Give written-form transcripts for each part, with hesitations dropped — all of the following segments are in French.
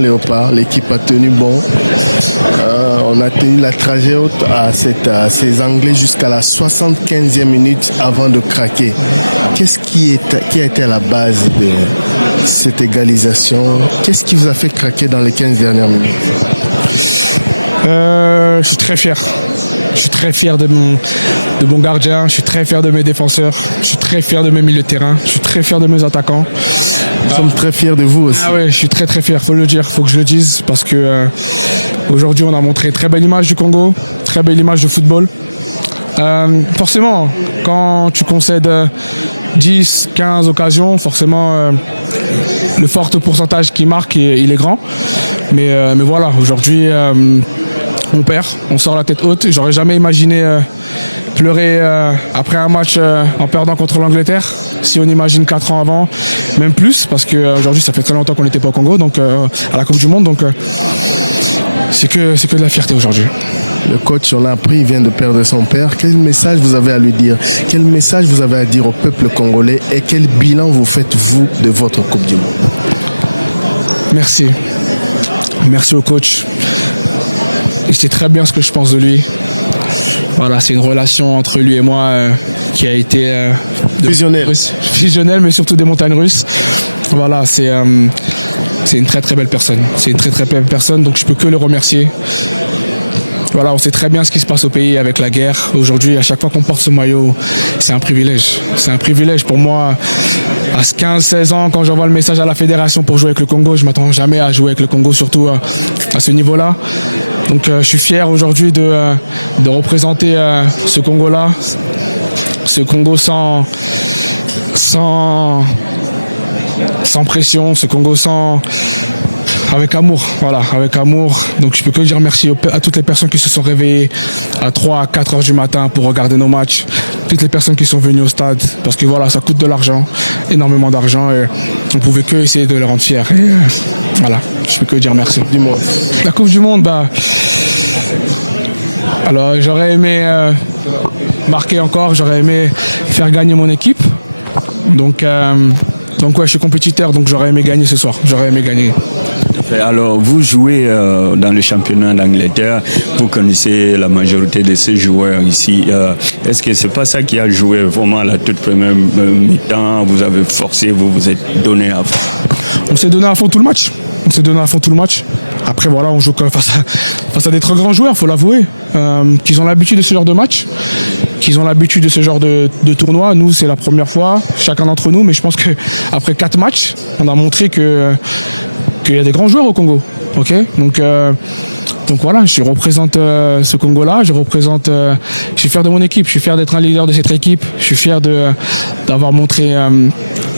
Léopard, l'équipe a tenu bon. On a tenu la trajet haute à ces Anglais jusqu'à la 75e minute avant de craquer. Qu'est-ce qui a été à la base de cette égalisation? Qu'est-ce qui vous a fait craquer dans les 15 dernières minutes? Je suis très fier. Je suis très fier de mon gardien, je suis très fier de mes défenseurs, je suis très fier de mes milieux de terrain, je suis très fier de mes attaquants. Nous sommes très fiers de vous aussi. Ah ouais, je suis très très fier, faut le dire, faut que je le dise parce que aujourd'hui on a montré une très belle image du Congo, très belle image de football. Forcément, quand tu concèdes 10, 15 occasions, forcément le fort pourcentage qui marque il est grand. Mais voilà, aujourd'hui on perd, on sort la tête haute. J'aurais jamais imaginé pleurer après un match en perdant contre l'Angleterre. Si on imagine 4 ans avant, même plus, parce qu'aujourd'hui ça fait très longtemps qu'on n'était pas au Congo, donc à la Coupe du Monde, donc c'est que de la fierté aujourd'hui. Le coach, on l'a appris, il vient de perdre son père. Quel message vous avez à lui dire? Quel message vous avez à dire au peuple congolais? Et quel bilan vous faites, vous, de votre Coupe du Monde? Merci. Merci au coach. Il sait très bien ce que je pense de lui. Voilà, c'est une relation entre lui et moi qui a été fusionnelle, mais surtout des montagnes russes. Voilà, c'est une très très belle personne. C'est une très très belle personne, donc je peux que le remercier. Voilà, on sait très bien ce qui se passe au pays avec la guerre. Aujourd'hui, à chaque fois qu'on porte ce maillot, c'est un privilège. C'est un privilège pour moi. À 15-16 ans, quand j'envoie le message à la fédération pour jouer avec le Congo, je ne m'attends jamais à jouer avec le Congo, surtout à ce niveau-là. Donc je suis fier aujourd'hui de représenter ce Congo-là, ce Congo sans pression, ce Congo avec amour, voilà, avec amour. Donc je peux que dire merci à toutes les personnes qui se sont réveillées à 3 à 4 heures du matin pour regarder nos matchs, toutes les personnes qui sont venues au stade, parce que voilà, ça coûte de l'argent, énormément d'argent, et on ne pouvait que essayer de les rendre fiers. Et voilà, je peux que dire merci. Dis-moi. La Coupe du Monde, alors j'aurais aimé marquer encore, j'aurais aimé faire gagner mon équipe. Donc ouais, je suis compétiteur, donc j'aurais aimé gagner ce soir, j'aurais aimé gagner. Alors, vous jouez dans le championnat d'Angleterre, vous connaissez la majorité de ces joueurs ici. Est-ce que c'est pas ça qui a joué vraiment à la toute première mi-temps? Vous avez forcé, vous vous êtes donné à fond? On s'est donné à fond tout le match. Après, voilà, on joue face à des très grands joueurs, il faut l'avouer, qui ont l'habitude de ce genre de match, qui ont l'habitude de ce genre de tournoi. Nous, c'est la première fois, chacun d'entre nous, mais je pense qu'après 4 matchs, on a montré qu'il y a des grands joueurs au Congo. Okay, donc voilà, je représente ce Congo-là, je suis fier de mon équipe, je suis fier d'être un leader de cette équipe, je suis fier d'avoir montré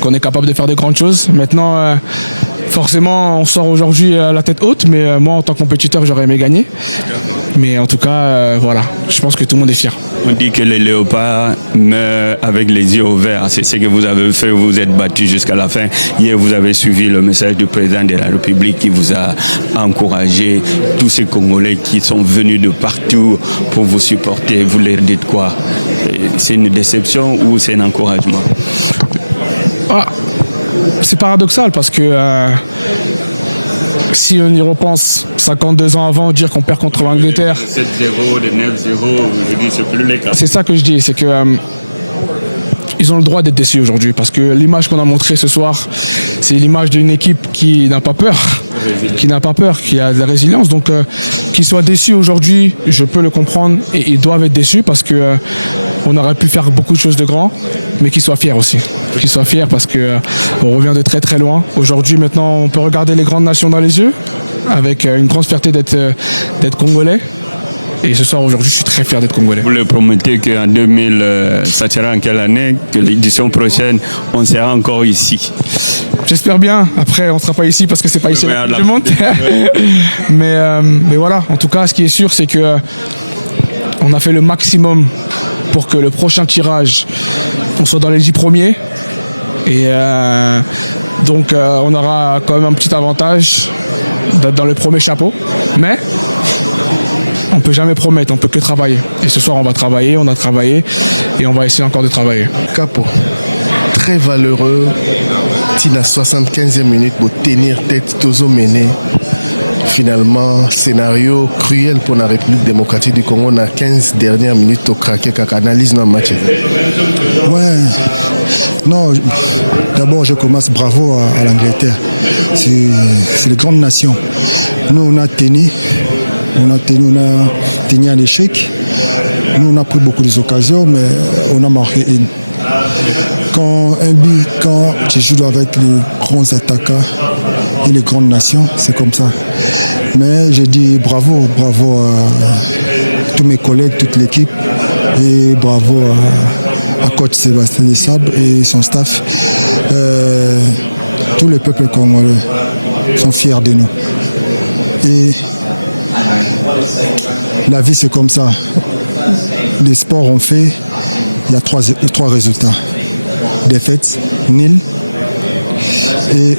qu'on est capable de faire de grandes choses. Maintenant, forcément, on sort aujourd'hui la tête haute, mais moi, en tant que compétiteur, j'aurais aimé gagner. Mais en tout cas, voilà, je pense que tout le monde est fier. On dit que les léopards meurent avec les yeux ouverts. C'est ce que vous avez fait, vous vous êtes battu jusqu'à la fin. Hier, vous avez suivi le message du président de la République qui vous a encouragé. Tous ces Congolais qui sont venus de partout pour vous supporter, vous leur dites quoi? C'est une déception ou c'est un encouragement? C'est paradoxal parce que si on y repense 52 ans avant, dire qu'on perd contre l'Angleterre, de 7-0, de 9-0, aujourd'hui c'est plus les cas. C'est ça que je dis, c'est que ils ont le droit d'être déçus aujourd'hui parce que l'image qu'on a montrée ce soir, c'est l'image d'une équipe qui n'a pas peur, qui a de la résilience. Donc qu'ils soient déçus aujourd'hui, je peux le comprendre et ils doivent être déçus parce que on aurait pu faire beaucoup de choses de grand, mais qu'ils soient fiers aussi. Qu'ils soient fiers parce qu'on revient de très très loin. Aujourd'hui, maintenant, on peut regarder les grandes nations dans les yeux avec une grande fierté d'être congolais. Et ce soir, aujourd'hui, je suis très fier d'être congolais. Vous le promettez qu'en 2000, ça sera en quelle année? Que l'édition prochaine, on sera encore ici? J'espère bien. Après, on ne sera pas ici parce que c'est pas ici la Coupe du Monde. Mais voilà, en tout cas, ce qui est sûr, c'est que on a fait le maximum pour que le prochain tirage, on soit dans les 10 premiers. Et donc, on aura quand même un petit avantage d'être dans le premier chapeau. Mais on ne peut jamais promettre, on ne peut que travailler. Et ce soir, on va travailler, on a travaillé et on va essayer encore de travailler. Capo, très valeureux. Si la 75e minute, pour tenir tête, Tozo mené. Finalement, scénario cruel pour la République démocratique du Congo. On a 15 dernières minutes au craqué. Analyse dans le match. Ouais. Non, d'abord je commence bravo à l'Angleterre. C'est les grandes nations. Nous on a tenu un échec. Nous on a pris beaucoup d'occasions, mais on a marqué une. Quand tu joues avec les grands attaquants et les grandes nations, c'est comme ça. Mais je dis bravo à tous mes collègues, toute l'équipe, et bravo à coach Sébastien Desabre et son staff. Tout le peuple congolais sont fiers de nous. Et la vie c'est comme ça. Les sports ont fait, il y a trois résultats. Défaite, nul. Et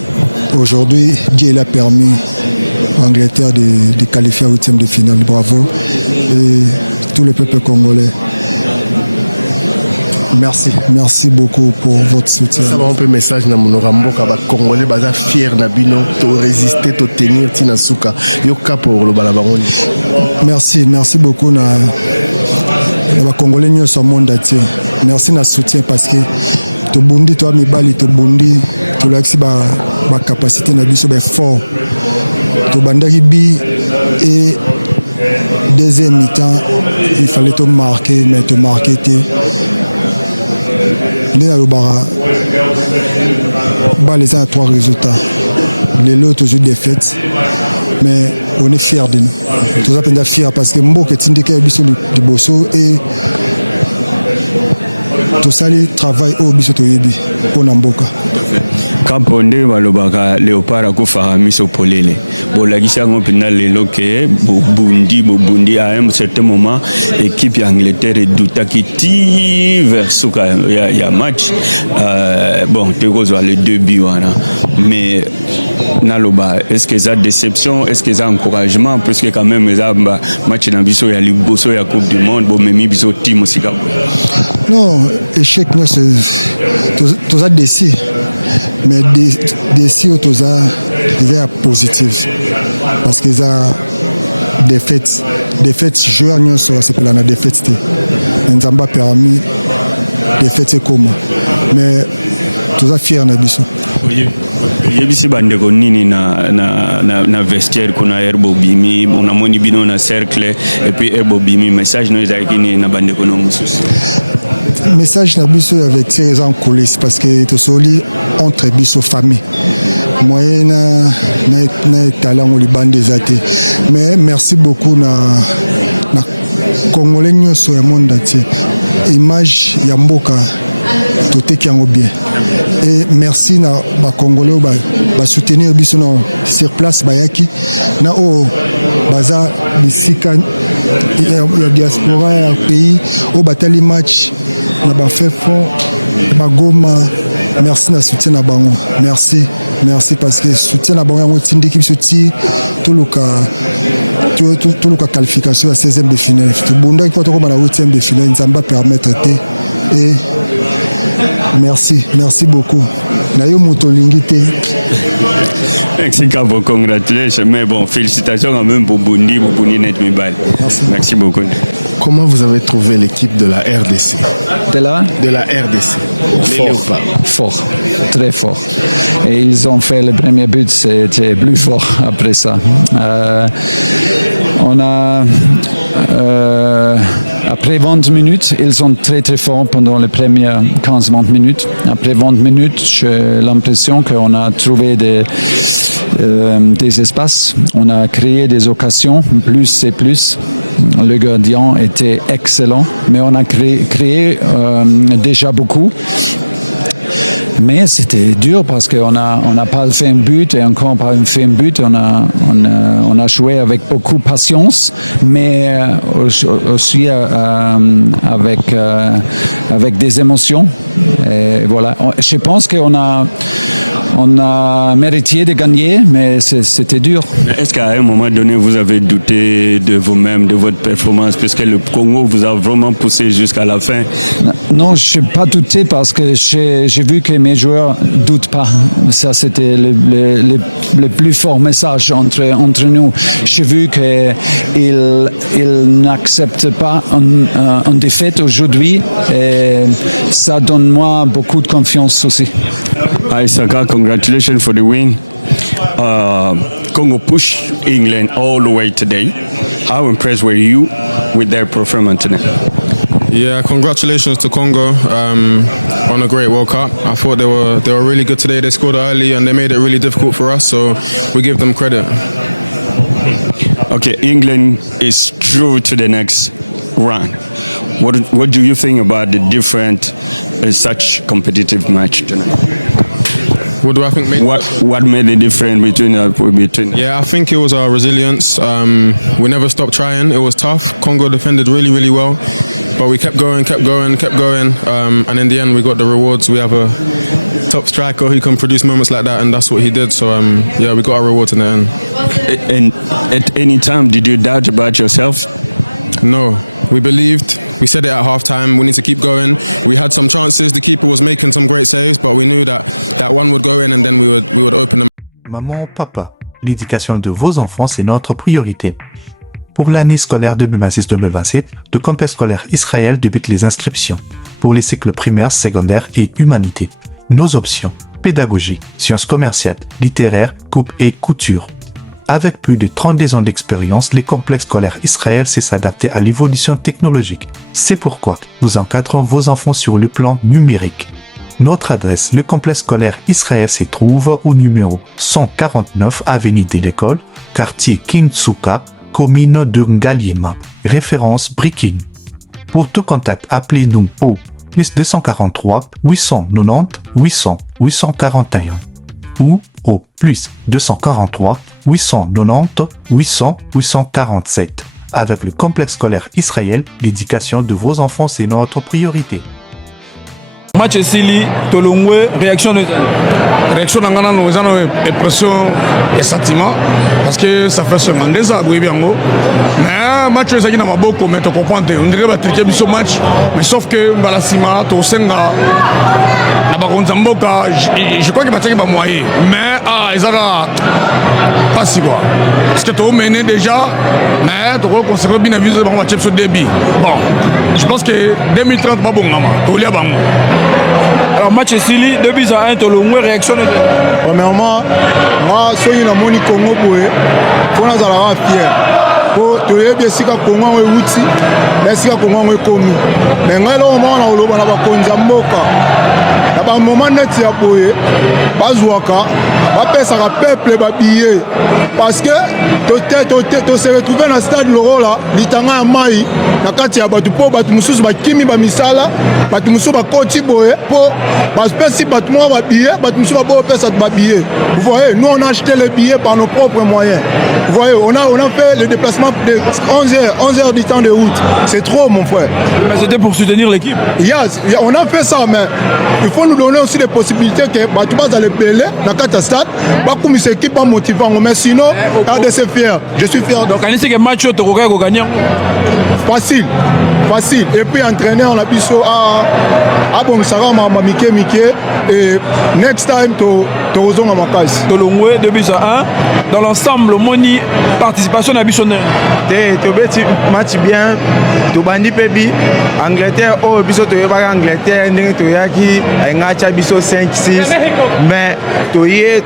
aujourd'hui, Dieu l'a permis à l'Angleterre de qualifier à 8e de finale. Bravo. Et tout le peuple congolais. Merci beaucoup pour votre soutien. Ça va un peu message na monorambo ka ba congolais baza fier na bino to résister to tenir tina suka yo kapo lo bala bango. Merci beaucoup na ba congolais nyo so monde entier. Merci na soutien parce que to bondi to mibali to bondi to laxi ba capacité na biso ba fort. To bandaki bi et deuxième mi-temps il fallait te marquer mais te marquer les uns à 3 résultats. Les autres toujours défaites. Mais on est fiers de nous. Tout ça, on est fiers parce que Mboka est indiqué à Bissou de Bosso et tout ça, le travail au Bissou de Yebi pour Mboka. Kamponde balobaka Léopard akufaka miso polele bolakisa ngo pina lelo ke bobundi à un certain moment équipe Angleterre doutaki ti vers suka ya match bon tekozwa les 2 buts wana mais naloba est-ce que ça déception est-ce que ça encouragement parce que quand même ça match na biso ya liboso ya coupe du monde bo memi biso team osika non échec non c'est tout ça décis mais décis tout ça c'est positif parce que ça défaite joueur non c'est pour la défaite nous avons permis défaite c'est comment mais tout ça fier na biso yebisi bandeko nini na vestiaire kuna herbo bimi on a moni bino na cercle et puis herbo bimi message no ezaki ni na bandeko no mususu message na biso avec ces en coulisses parce que to soli entre biso famille moyen na talent au Liban des athées mais merci beaucoup na congolais nyoso ya monde entier image ya mboka tout est qui en bien et merci na ba congolais ba soutenir biso sur place bayaki na o baza bisika ya diaspora ya pays au batali match na ba fait fond ba Goma merci na soutien na bango merci parce que soutien na bango yango tindiki biso ti tout le qualification à 16e de finale tout bonda qui peut na 8e de finale nzamba permettre et merci beaucoup nayo moto lingité merci Kabo congratulations mais bon félicitations quand même pour Bundi net mibal merci beaucoup. Comment vous avez trouvé l'équipe de la RDC? De la RDC. Fort, très fort. Et ils ont fait le premier but, c'était plus fort après ça. On a après 20 minutes, ils sont très très forts pendant les premières 15-20 minutes. Après 20 minutes, j'ai l'impression qu'on a trouvé des espaces, on a créé des occasions, plus et plus. Le gardien était excellent, mais on a créé déjà beaucoup. Mais c'était dur parce qu'on n'a pas fait un but et encore pas fait un but. On a joué avec beaucoup de patience, mais aussi avec des émotions. Et voilà. Je pense qu'on a On a mérité de gagner, mais c'était dur. Est-ce qu'à un moment donné, vous avez douté de vous-même, de votre performance, puisque le Congo vous a vraiment poussé jusqu'à la fin? Non, je n'ai pas douté parce que j'ai vu que mes joueurs ne doutent pas. Ça, c'était le plus fort message entre nous. J'ai vu qu'ils n'acceptent pas une défaite aujourd'hui et ça donne moi beaucoup de confiance aussi. Isaka, congratulations for the win. Congo pushed England all the way today. How impressed were you with their performance today? Yeah, congratulations to Congo on a great World Cup. I thought they were really good today. They scored early and they made it really difficult for us, so we give them credit. Okay, England is through to the next round. What do you think about the different such competitive match tonight? What do I think made What made the difference between? Yeah, I think it was our resilience. We never stopped trying. It was tough. Congo defended really, really well, but we kept going, and in the end we got the rewards. We have a top striker who can produce moments like that, and that's what he did. So yeah, we got our rewards in the end. And at any time, did you doubt about yourself? No, we believed. We said it at halftime. We need to keep going. We had some chances. The keeper was making some great saves, but we knew that one would go in, and then we would open them. Maman, papa, l'éducation de vos enfants, c'est notre priorité. Pour l'année scolaire 2026-2027, le campus scolaire Israël débute les inscriptions pour les cycles primaires, secondaires et humanité. Nos options: pédagogie, sciences commerciales, littéraires, coupe et couture. Avec plus de 32 ans d'expérience, les complexes scolaires Israël sait s'adapter à l'évolution technologique. C'est pourquoi nous encadrons vos enfants sur le plan numérique. Notre adresse, le complexe scolaire Israël se trouve au numéro 149 avenue de l'École, quartier Kintsuka, commune de Ngaliema, référence Brikin. Pour tout contact, appelez-nous au plus 243 890 800 841 ou au plus 243 890 800 847. Avec le complexe scolaire Israël, l'éducation de vos enfants, c'est notre priorité. Match Sili, Tolongwe, réaction de Ngana, nous avons une pression et sentiment parce que ça fait seulement 2 ans, oui, bien gros. Mais match Sili n'a pas beaucoup, mais tu comprends, on dirait que tu as triqué ce match, mais sauf que Mbalasima, tu sais, je crois qu'il va tirer moyen, mais ils ont pas si quoi. Parce que tu as mené déjà, mais tu as conservé bien vu le match sur début. Bon, je pense que 2030 pas bon, tu l'as bon. Alors match Sili, 2-1, tu as le réaction. Premièrement, moi, si je suis Congo, je suis fier. toyebi esika kongo yango euti na esika kongo yango ekomi me ngai eloko moko na koloba na bakonzi ya mboka na bamoma neti ya boye bazwaka bapesaka peuple babiye parce que tose retrouve na stade lokola litanga ya mai na kati ya bato mpo bato mosusu bakimi bamisala bato mosusu bakoti boye mpo bapesi bato moko babiye bato mosusu babopesa babiye. Vous voyez, nous on a acheté les billets par nos propres moyens. Vous voyez, on a fait le déplacement de 11 heures du temps de route. C'est trop, mon frère. Mais c'était pour soutenir l'équipe. Yes, on a fait ça, mais il faut nous donner aussi des possibilités que tu vas aller belé dans le stade, comme cette équipe pas motivant. Mais sinon, c'est fier. Je suis fier. Donc, on a match tu vas gagner. Facile. Facile. Et puis entraîner on a bis à bon Sarah Mike et next time to ozonga makasi. Tolongwe 2-1 dans l'ensemble moni participation à Bissonner. To beti match bien to bandi pebi Angleterre o biso to yeba Angleterre ndenge to yaki ngacha biso 5-6 mais to ye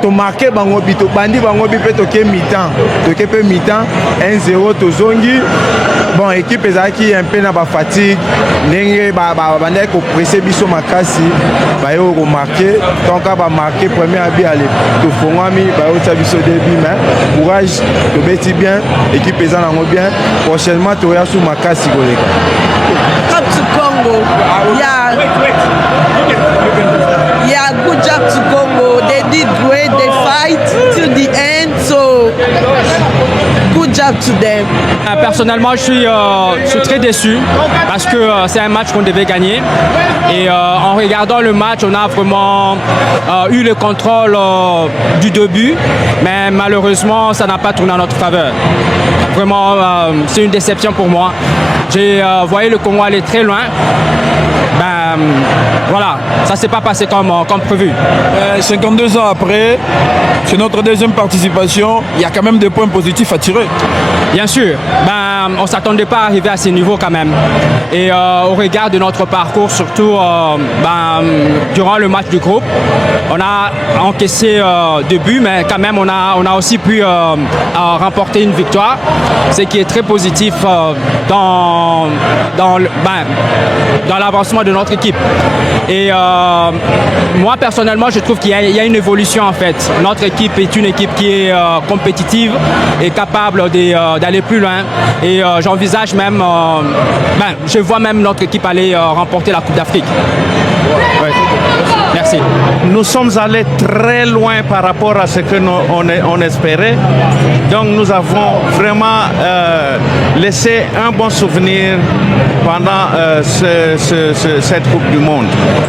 to marquer bango bi to bandi bango bi pe to ke mi-temps to ke pe mi-temps 1-0 to zongi. Bon, équipe ezaki un peu na ba fatigue ndenge ba bandai ko presser biso makasi ba yo ko marquer donc ba marquer premier but aller to fongami ba yo ta biso début mais courage to beti bien équipe ezana ngo bien prochainement to ya sous makasi koleka. Come to Congo. Yeah, good job to Congo. They did great. They fight till the end. So good job talk to them. Personnellement, je suis très déçu parce que c'est un match qu'on devait gagner. Et en regardant le match, on a vraiment eu le contrôle du début, mais malheureusement, ça n'a pas tourné en notre faveur. Vraiment, c'est une déception pour moi. J'ai voyé le Congo aller très loin. Voilà, ça ne s'est pas passé comme prévu. 52 ans après, c'est notre deuxième participation. Il y a quand même des points positifs à tirer. Bien sûr, on ne s'attendait pas à arriver à ce niveau quand même. Et au regard de notre parcours, surtout durant le match du groupe, on a encaissé 2 buts, mais quand même on a aussi pu remporter une victoire, ce qui est très positif dans l'avancement de notre équipe. Et moi personnellement, je trouve qu'il y a une évolution en fait. Notre équipe est une équipe qui est compétitive et capable d'aller plus loin. Et j'envisage même, je vois même notre équipe aller remporter la Coupe d'Afrique. Ouais. Merci. Nous sommes allés très loin par rapport à ce que on espérait. Donc nous avons vraiment laissé un bon souvenir pendant cette Coupe du Monde.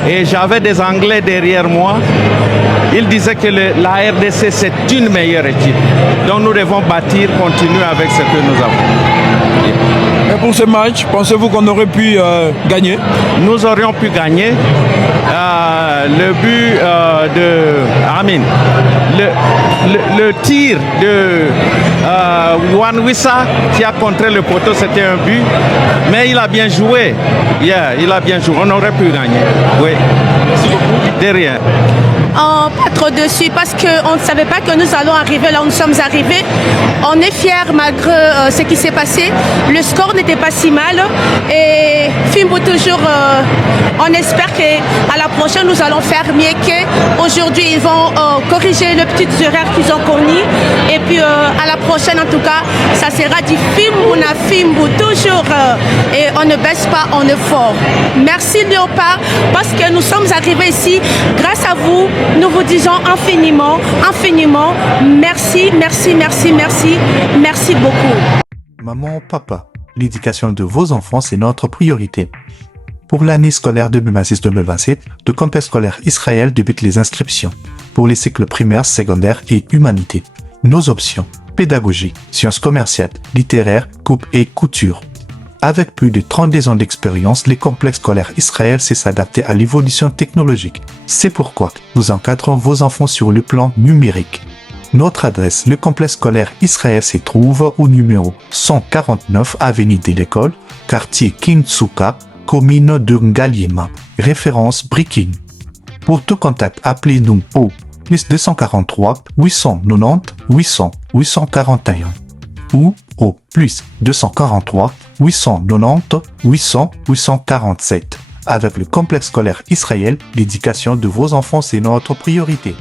Et j'avais des Anglais derrière moi. Ils disaient que la RDC c'est une meilleure équipe. Donc nous devons continuer avec ce que nous avons. Et pour ce match, pensez-vous qu'on aurait pu gagner? Nous aurions pu gagner. Le but de Amin, le tir de Wan Wissa qui a contré le poteau, c'était un but, mais il a bien joué. Il a bien joué. On aurait pu gagner. Oui. Merci beaucoup. De rien. Pas trop dessus parce qu'on ne savait pas que nous allons arriver là où nous sommes arrivés. On est fiers malgré ce qui s'est passé. Le score n'était pas si mal. Et Fimbo toujours, on espère qu'à la prochaine nous allons faire mieux qu'aujourd'hui. Ils vont corriger les petites erreurs qu'ils ont commises. Et puis à la prochaine en tout cas, ça sera du Fimbo toujours. Et on ne baisse pas, on est fort. Merci Léopard parce que nous sommes arrivés ici grâce à vous. Nous vous disons infiniment, merci, merci, merci, merci, merci beaucoup. Maman, papa, l'éducation de vos enfants, c'est notre priorité. Pour l'année scolaire 2026-2027, le campus scolaire Israël débute les inscriptions pour les cycles primaires, secondaires et humanité. Nos options, pédagogie, sciences commerciales, littéraires, coupe et couture. Avec plus de 32 ans d'expérience, les complexes scolaires Israël sait s'adapter à l'évolution technologique. C'est pourquoi nous encadrons vos enfants sur le plan numérique. Notre adresse, le complexe scolaire Israël se trouve au numéro 149 avenue de l'École, quartier Kintsuka, commune de Ngaliema, référence Brikin. Pour tout contact, appelez-nous au plus 243 890 800 841 ou au plus 243 890 800 847. Avec le complexe scolaire Israël, l'éducation de vos enfants, c'est notre priorité.